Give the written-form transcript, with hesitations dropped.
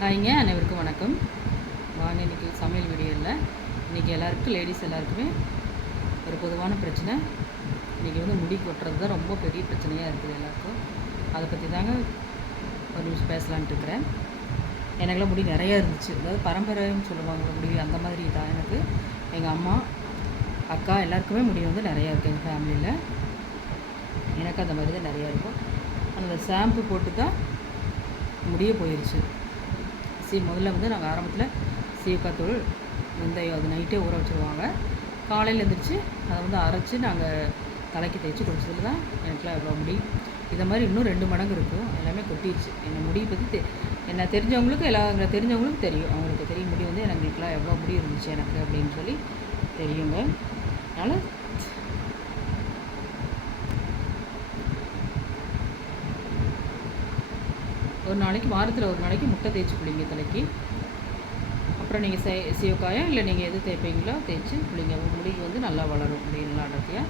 ஹாய்ங்க, அனைவருக்கும் வணக்கம். வாங்க இன்றைக்கி சமையல் வீடியோ இல்லை. இன்றைக்கி எல்லாருக்கும் லேடிஸ் எல்லாருக்குமே ஒரு பொதுவான பிரச்சனை. இன்றைக்கி முடி கொட்டுறது தான் ரொம்ப பெரிய பிரச்சனையாக இருக்குது எல்லாருக்கும். அதை பற்றி தாங்க ஒரு நிமிஷம் பேசலான்ட்டு இருக்கிறேன். எனக்கெல்லாம் முடி நிறையா இருந்துச்சு. அதாவது பரம்பரைன்னு சொல்லுவாங்கள முடி, அந்த மாதிரி தான் எனக்கு. எங்கள் அம்மா, அக்கா எல்லாருக்குமே முடி நிறையா இருக்குது எங்கள் ஃபேமிலியில். எனக்கு அந்த மாதிரி தான் நிறையா இருக்கும். அந்த ஷாம்பு போட்டு தான் முடியே போயிடுச்சு. முதல்ல நாங்கள் ஆரம்பத்தில் சீக்காத்தூள், வெந்தயம் அது நைட்டே ஊற வச்சுருவாங்க. காலையில் எழுந்திரிச்சு அதை அரைச்சி நாங்கள் தலைக்கு தேய்ச்சி குடிச்சதில் தான் எனக்குலாம் எவ்வளோ முடி. இதை மாதிரி இன்னும் 2 மடங்கு இருக்கும். எல்லாமே கொட்டிடுச்சு. என்னை முடியை பற்றி என்ன தெரிஞ்சவங்களுக்கு தெரிஞ்சவங்களுக்கு தெரியும். அவங்களுக்கு தெரியும் முடி எனக்குலாம் எவ்வளோ முடி இருந்துச்சு எனக்கு அப்படின்னு சொல்லி தெரியுங்க. அதனால் ஒரு நாளைக்கு வாரத்தில் ஒரு நாளைக்கு முட்டை தேய்ச்சி குளிங்க தலைக்கு. அப்புறம் நீங்கள் சீவக்காயம் இல்லை நீங்கள் எது தேய்ப்பீங்களோ தேய்ச்சி குளிங்க. முடிக்கு நல்லா வளரும். முடி நல்லா அடர்த்தியாக